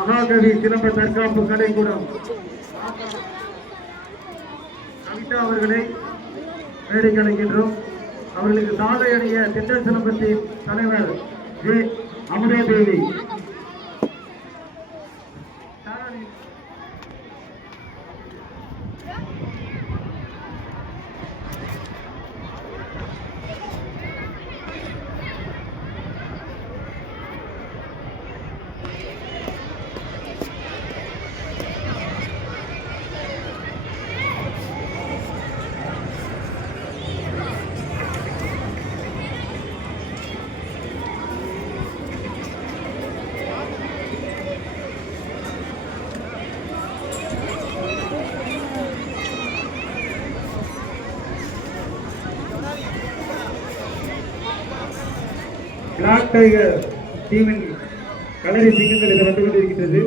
மகாகவி சிலம்ப தற்காப்பு கலைக்கூடம் கவிதா அவர்களை மேடைக்கு அழைக்கின்றோம். அவர்களுக்கு சாலை அணிய திண்டல் சிலம்பத்தின் தலைவர் ஜே அமுதாதேவி பிளாக் டைகர் டீமின் கலரி சிங்கங்கள் இதை வந்து கொண்டிருக்கின்றது.